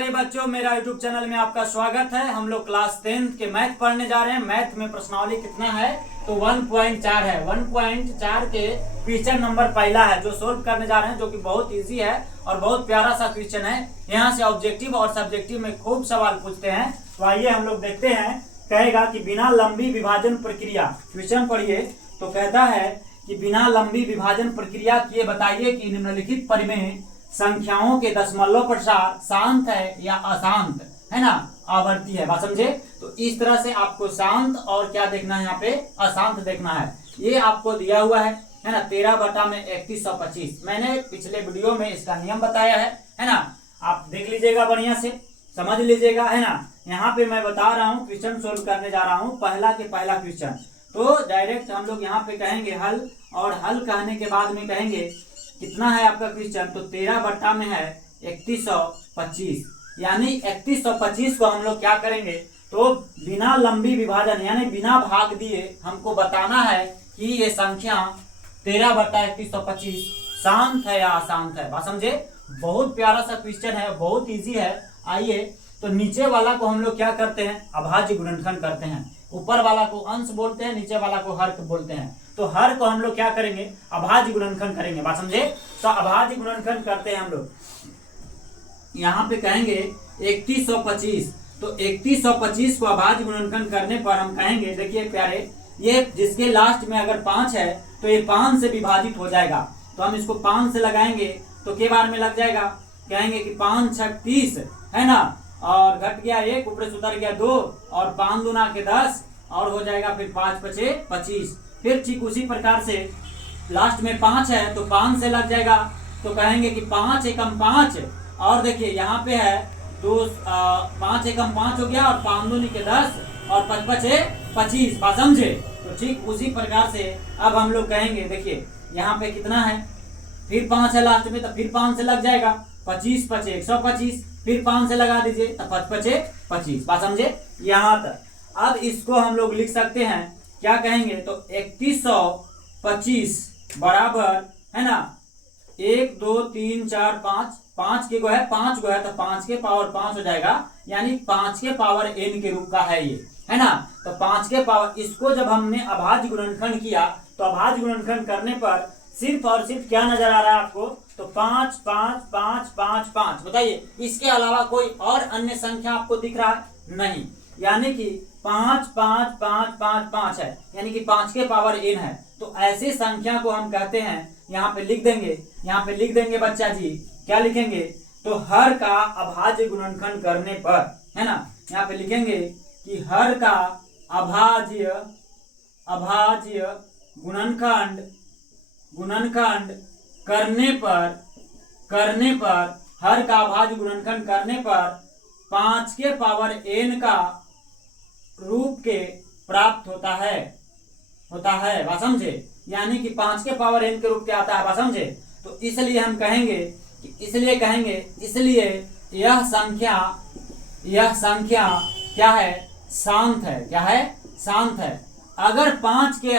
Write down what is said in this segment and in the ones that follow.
प्यारे बच्चों, मेरा यूट्यूब चैनल में आपका स्वागत है। हम लोग क्लास 10th के मैथ पढ़ने जा रहे हैं। मैथ में प्रश्नावली कितना है तो 1.4 है। 1.4 के क्वेश्चन नंबर पहला है जो सोल्व करने जा रहे हैं, जो कि बहुत इजी है और बहुत प्यारा सा क्वेश्चन है। यहाँ से ऑब्जेक्टिव और सब्जेक्टिव में खूब सवाल पूछते हैं। तो आइए हम लोग देखते हैं। कहेगा कि बिना लंबी विभाजन प्रक्रिया, क्वेश्चन पढ़िए। तो कहता है कि बिना लंबी विभाजन प्रक्रिया किए बताइए कि निम्नलिखित परिमेय संख्याओं के दशमलव प्रसार शांत है या अशांत है ना, आवर्ती है। बात समझे? तो इस तरह से आपको शांत और क्या देखना है, यहाँ पे अशांत देखना है। ये आपको दिया हुआ है ना, 13/3125। मैंने पिछले वीडियो में इसका नियम बताया है ना। आप देख लीजिएगा, बढ़िया से समझ लीजिएगा, है ना। यहाँ पे मैं बता रहा हूँ, क्वेश्चन सोल्व करने जा रहा हूँ, पहला के पहला क्वेश्चन। तो डायरेक्ट हम लोग यहाँ पे कहेंगे हल, और हल कहने के बाद में कहेंगे कितना है आपका क्वेश्चन। तो 13 में है 3125, यानी 3125 को हम लोग क्या करेंगे तो बिना लंबी विभाजन यानी बिना भाग दिए हमको बताना है कि ये संख्या 13/3125 शांत है या अशांत है। बात समझे? बहुत प्यारा सा क्वेश्चन है, बहुत इजी है। आइए, तो नीचे वाला को हम लोग क्या करते हैं, अभाज्य गुणनखंड करते हैं। ऊपर वाला को अंश बोलते हैं, नीचे वाला को हर बोलते हैं। तो हर को हम लोग क्या करेंगे, अभाज्य गुणनखंड करेंगे। बात समझे? तो अभाज्य गुणनखंड करते हैं हम लोग। यहाँ पे कहेंगे 3125, तो 3125 को अभाज्य गुणनखंड करने पर हम कहेंगे, देखिए प्यारे, ये जिसके लास्ट में अगर 5 है तो ये 5 से विभाजित हो जाएगा। तो हम इसको 5 से लगाएंगे तो के बार में लग जाएगा। कहेंगे कि 5 6 30 है ना, और घट गया 1, ऊपर से उतर गया 2, और 5 दूना के 10, और हो जाएगा फिर 5 5 25। फिर ठीक उसी प्रकार से लास्ट में 5 है तो 5 से लग जाएगा। तो कहेंगे कि 5 एकम 5, और देखिए यहाँ पे है 5 एकम 5 हो गया, और 5 दूनी के 10, और 5 5 25। बात समझे? तो ठीक उसी प्रकार से अब हम लोग कहेंगे, देखिए यहाँ पे कितना है, फिर 5 है लास्ट में, तो फिर 5 से लग जाएगा। 25 5 125, फिर 5 से लगा दीजिए तो 5 5 25। बात समझे? यहाँ तक। अब इसको हम लोग लिख सकते हैं, क्या कहेंगे तो 3125 बराबर है ना 1 2 3 4 5, 5 के गो है 5 गो है, तो 5 के पावर 5 हो जाएगा, यानी 5 के पावर n के रूप का है ये, है ना। तो 5 के पावर, इसको जब हमने अभाज्य गुणनखंड किया तो अभाज्य गुणनखंड करने पर सिर्फ और सिर्फ क्या नजर आ रहा है आपको, तो 5 5 5 5 5। बताइए, इसके अलावा कोई और अन्य संख्या आपको दिख रहा है? नहीं, यानी कि 5 5 5 5 5 है, यानी कि 5 के पावर n है। तो ऐसी संख्या को हम कहते हैं, यहाँ पे लिख देंगे, यहाँ पे लिख देंगे बच्चा जी, क्या लिखेंगे तो हर का अभाज्य गुणनखंड करने पर, है ना, यहाँ पे लिखेंगे कि हर का अभाज्य गुणनखंड करने पर हर का अभाज्य गुणनखंड करने पर 5 के पावर n का रूप के प्राप्त होता है। बात समझे? यानी कि 5 के पावर n के रूप के आता है। बात समझे? तो इसलिए हम कहेंगे इसलिए यह संख्या क्या है, शांत है। क्या है? शांत है। अगर 5 के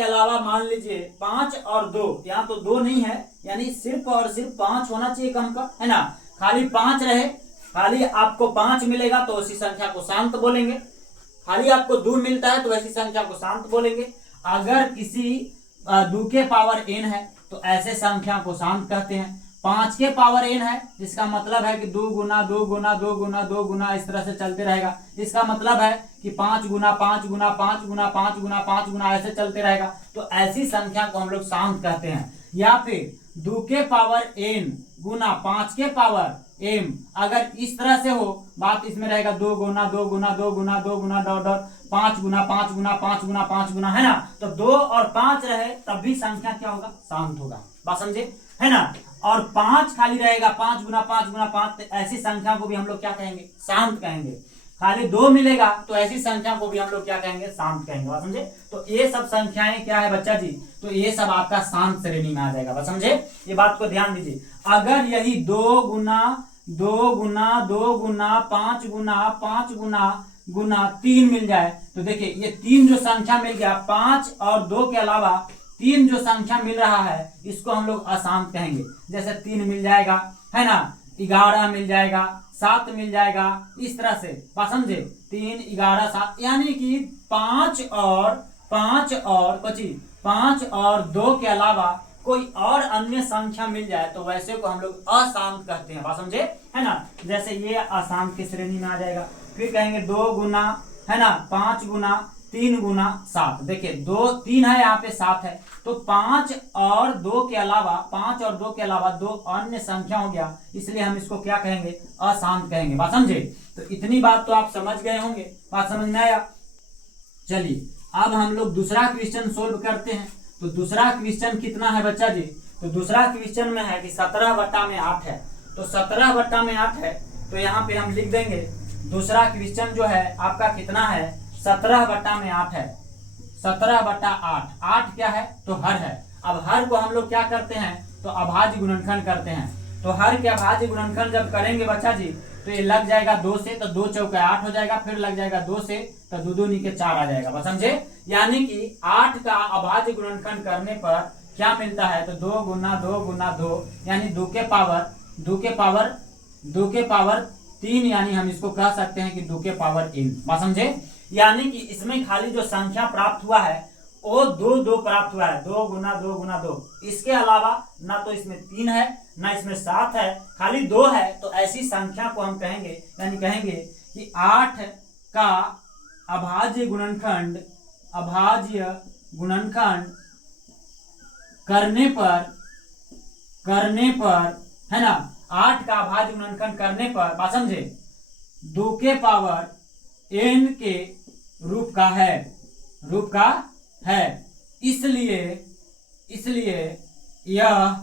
अलावा मान लीजिए 5 और 2, यहाँ तो 2 नहीं है, यानी सिर्फ और सिर्फ 5 होना चाहिए कम का, है ना। खाली 5 रहे, खाली आपको 5 मिलेगा तो ऐसी संख्या को शांत बोलेंगे। खाली आपको 2 मिलता है तो ऐसी संख्या को शांत बोलेंगे। अगर किसी 2 के पावर n है तो ऐसे संख्या को शांत कहते हैं। 5 के पावर n है, जिसका मतलब है कि 2 गुना 2 गुना 2 गुना 2 गुना इस तरह से चलते रहेगा। इसका मतलब है कि 5 गुना 5 गुना 5 गुना 5 गुना 5 गुना ऐसे चलते रहेगा। तो ऐसी संख्या को हम लोग शांत कहते हैं। या फिर 2 के पावर n गुना 5 के पावर m, अगर इस तरह से हो बात, इसमें रहेगा 2 गुना 2 गुना 2 गुना 2 गुना डॉट डॉट 5 गुना 5 गुना 5 गुना 5 गुना, है ना। तो 2 और 5 रहे तब भी संख्या क्या होगा, शांत होगा। बात समझे? है ना। और 5 खाली रहेगा, 5 गुना 5 गुना 5, तो ऐसी संख्या को भी हम लोग क्या कहेंगे, शांत कहेंगे। खाली 2 मिलेगा तो ऐसी संख्या को भी हम लोग क्या कहेंगे, शांत कहेंगे। बात समझे? तो ये सब संख्याएं क्या है बच्चा जी, तो ये सब आपका शांत श्रेणी में आ जाएगा। बात समझे? ये बात को ध्यान दीजिए। अगर यही 2 गुना 2 गुना 2 गुना 5 गुना 5 गुना 3 मिल जाए, तो देखिए ये 3 जो संख्या मिल गया, 5 और 2 के अलावा 3 जो संख्या मिल रहा है, इसको हम लोग अशांत कहेंगे। जैसे 3 मिल जाएगा, है ना, 11 मिल जाएगा, 7 मिल जाएगा, इस तरह से बात समझे। 3 11 7 यानी कि 5 और 2 के अलावा कोई और अन्य संख्या मिल जाए तो वैसे को हम लोग अशांत कहते हैं, बात समझे, है ना। जैसे ये अशांत की श्रेणी में आ जाएगा। फिर कहेंगे 2 गुना, है ना, 5 गुना 3 गुना 7। देखिए 2 3 है, यहाँ पे 7 है, तो 5 और 2 के अलावा 2 अन्य संख्या हो गया, इसलिए हम इसको क्या कहेंगे, अशांत कहेंगे, बात समझे। तो इतनी बात तो आप समझ गए होंगे, बात समझ में आया। चलिए अब हम लोग दूसरा क्वेश्चन सोल्व करते हैं। तो दूसरा क्वेश्चन कितना है बच्चा जी, तो दूसरा क्वेश्चन में है कि 17/8 है। तो 17/8 है, तो यहाँ पे हम लिख देंगे दूसरा क्वेश्चन जो है आपका कितना है, 17/8 है। 17/8, 8 क्या है, तो हर है। अब हर को हम लोग क्या करते हैं, तो अभाज्य गुणनखंड करते हैं। तो हर के अभाज्य गुणनखंड जब करेंगे बच्चा जी, तो ये लग जाएगा 2 से, तो 2 चौके 8 हो जाएगा, फिर लग जाएगा 2 से, तो 2 दूनी के 4 आ जाएगा, बस समझे। यानी कि 8 का अभाज्य गुणनखंड करने पर क्या मिलता है, तो 2 गुना 2 गुना 2 यानी 2 के पावर 3, यानी हम इसको कह सकते हैं कि 2 के पावर n, बात समझे। यानी कि इसमें खाली जो संख्या प्राप्त हुआ है वो 2 प्राप्त हुआ है, 2 गुना 2 गुना 2। इसके अलावा ना तो इसमें 3 है, ना इसमें 7 है, खाली 2 है। तो ऐसी संख्या को हम कहेंगे, यानी कहेंगे कि 8 का अभाज्य गुणनखंड करने पर है ना, 8 का अभाज्य गुणनखंड करने पर, बात समझे, 2 के पावर n के रूप का है, इसलिए यह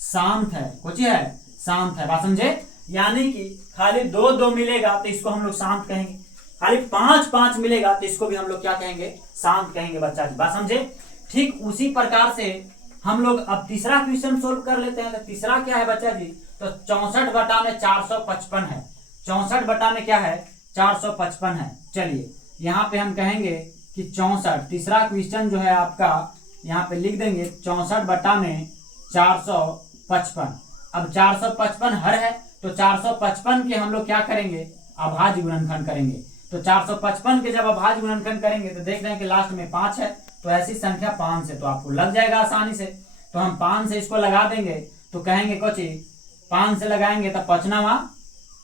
शांत है, कुछ है, शांत है, बात समझे। यानी कि खाली 2 मिलेगा तो इसको हम लोग शांत कहेंगे, खाली 5 मिलेगा तो इसको भी हम लोग क्या कहेंगे, शांत कहेंगे बच्चा जी, बात समझे। ठीक उसी प्रकार से हम लोग अब तीसरा क्वेश्चन सोल्व कर लेते हैं। तो तीसरा क्या है बच्चा जी, तो 64/455 है। 64 में क्या है, 455 है। चलिए यहाँ पे हम कहेंगे कि 64, तीसरा क्वेश्चन जो है आपका यहाँ पे लिख देंगे 64/455। अब 455 हर है, तो 455 के हम लोग क्या करेंगे, अभाज्य गुणनखंड करेंगे। तो 455 के जब अभाज्य गुणनखंड करेंगे तो देख रहे हैं कि लास्ट में 5 है, तो ऐसी संख्या 5 से, तो आपको लग जाएगा आसानी से। तो हम 5 से इसको लगा देंगे, तो कहेंगे कुछ 5 से लगाएंगे तो 5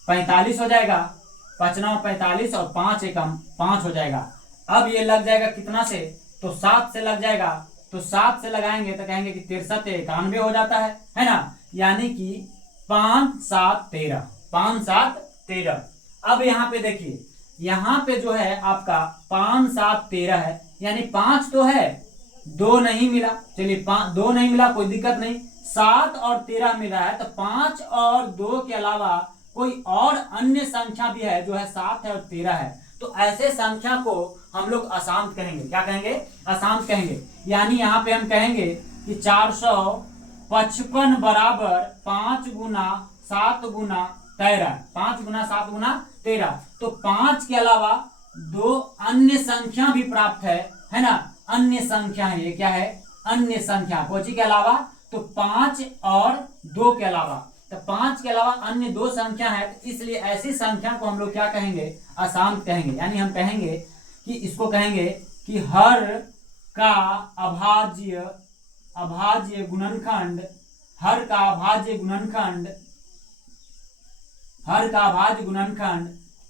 45 हो जाएगा, 5 45 और 5 एकम 5 हो जाएगा। अब ये लग जाएगा कितना से, तो 7 से लग जाएगा। तो 7 से लगाएंगे तो कहेंगे कि 63 91 हो जाता है ना। यानी कि 5 7 13, 5 7 13। अब यहाँ पे देखिए, यहाँ पे जो है आपका 5 7 13 है, यानी 5 तो है, 2 नहीं मिला। चलिए 2 नहीं मिला, कोई दिक्कत नहीं, 7 और 13 मिला है। तो 5 और 2 के अलावा कोई और अन्य संख्या भी है जो है 7 है और 13 है। तो ऐसे संख्या को हम लोग अशांत कहेंगे, क्या कहेंगे, अशांत कहेंगे। यानी यहाँ पे हम कहेंगे कि 455 बराबर 5 गुना 7 गुना 13, 5 गुना 7 गुना 13। तो 5 के अलावा 2 अन्य संख्या भी प्राप्त है ना, अन्य संख्या है, ये क्या है, अन्य संख्या, कोची के अलावा, तो 5 और 2 के अलावा, तो 5 के अलावा अन्य 2 संख्या है, इसलिए ऐसी संख्या को हम लोग क्या कहेंगे, अशांत कहेंगे। यानी हम कहेंगे कि इसको कहेंगे कि हर का अभाज्य गुणनखंड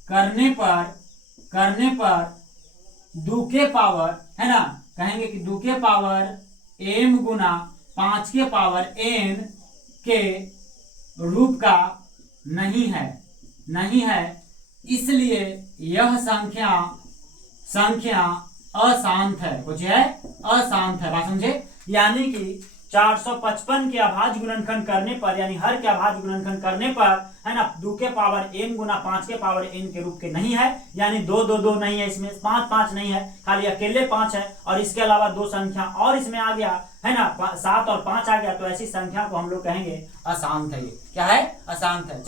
करने पर 2 के पावर, है ना, कहेंगे कि 2 के पावर m गुना 5 के पावर n के रूप का नहीं है, इसलिए यह संख्या अशांत है, कुछ है, अशांत है, बात समझे। यानी कि 455 के अभाज्य गुणनखंड करने पर, यानी हर के अभाज्य गुणनखंड करने पर, है ना, 2 के पावर n गुना 5 के पावर n के रूप के नहीं है। यानी 2 2 2 नहीं है, इसमें 5 5 नहीं है, खाली अकेले 5 है, और इसके अलावा 2 संख्या और इसमें आ गया, है ना, 7 और 5 आ गया। तो ऐसी संख्या को हम लोग कहेंगे अशांत है। ये क्या है, अशांत है।